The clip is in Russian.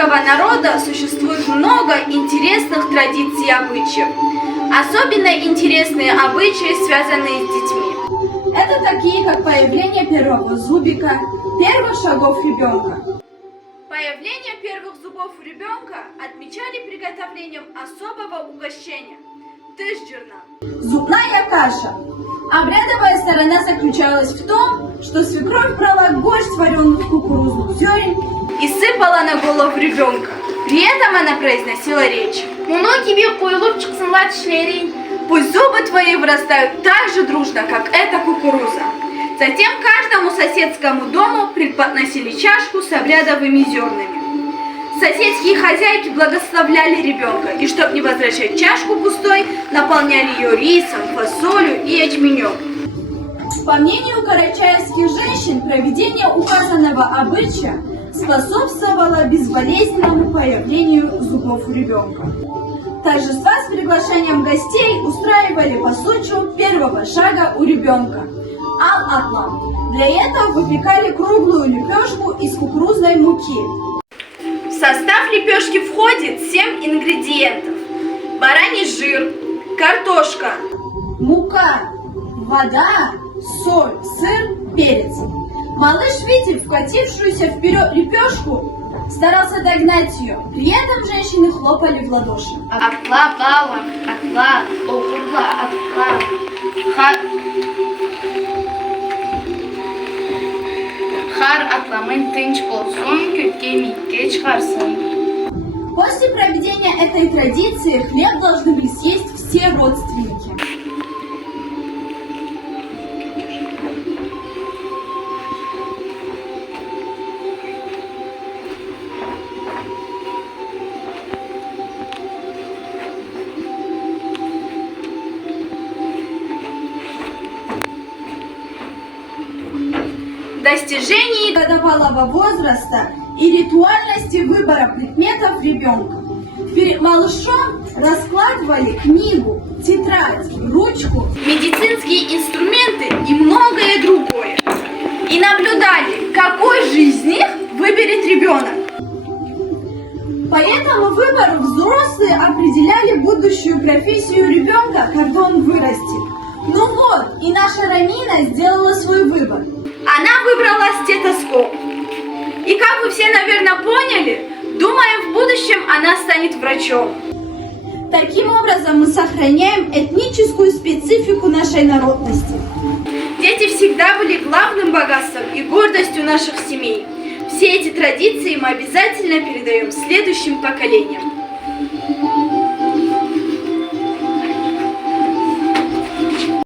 русского народа существует много интересных традиций и обычаев. Особенно интересные обычаи, связанные с детьми. Это такие, как появление первого зубика, первых шагов ребенка. Появление первых зубов у ребенка отмечали приготовлением особого угощения – тыждерна. Зубная каша. Обрядовая сторона заключалась в том, что свекровь брала горсть вареных кукурузных зерен И сыпала на голову ребенка. При этом она произносила речь. Пусть зубы твои вырастают так же дружно, как эта кукуруза. Затем каждому соседскому дому преподносили чашку с обрядовыми зернами. Соседские хозяйки благословляли ребенка, и чтобы не возвращать чашку пустой, наполняли ее рисом, фасолью и ячменем. По мнению карачаевских женщин, проведение указанного обычая способствовало безболезненному появлению зубов у ребенка. Торжества с приглашением гостей устраивали по случаю первого шага у ребенка – ал-атлам. Для этого выпекали круглую лепешку из кукурузной муки. В состав лепешки входит 7 ингредиентов. Бараний жир, картошка, Мука, вода, соль, сыр, перец. Малыш Витя, вкатившуюся вперед лепешку, старался догнать ее. При этом женщины хлопали в ладоши. Атла, бала, атла, окурла, атла, хар атламын тынч болсын, көпке митке чыгарсын. После проведения этой традиции хлеб должны были съесть все родственники. достижений Годовалого возраста и ритуальности выбора предметов ребенка. Перед малышом раскладывали книгу, тетрадь, ручку, медицинские инструменты и многое другое. И наблюдали, какой же из них выберет ребенок. По этому выбору взрослые определяли будущую профессию ребенка, когда он вырастет. Ну вот, и наша Рамина сделала свой выбор. Она выбрала стетоскоп. И как вы все, наверное, поняли, думаю, в будущем она станет врачом. Таким образом мы сохраняем этническую специфику нашей народности. Дети всегда были главным богатством и гордостью наших семей. Все эти традиции мы обязательно передаем следующим поколениям.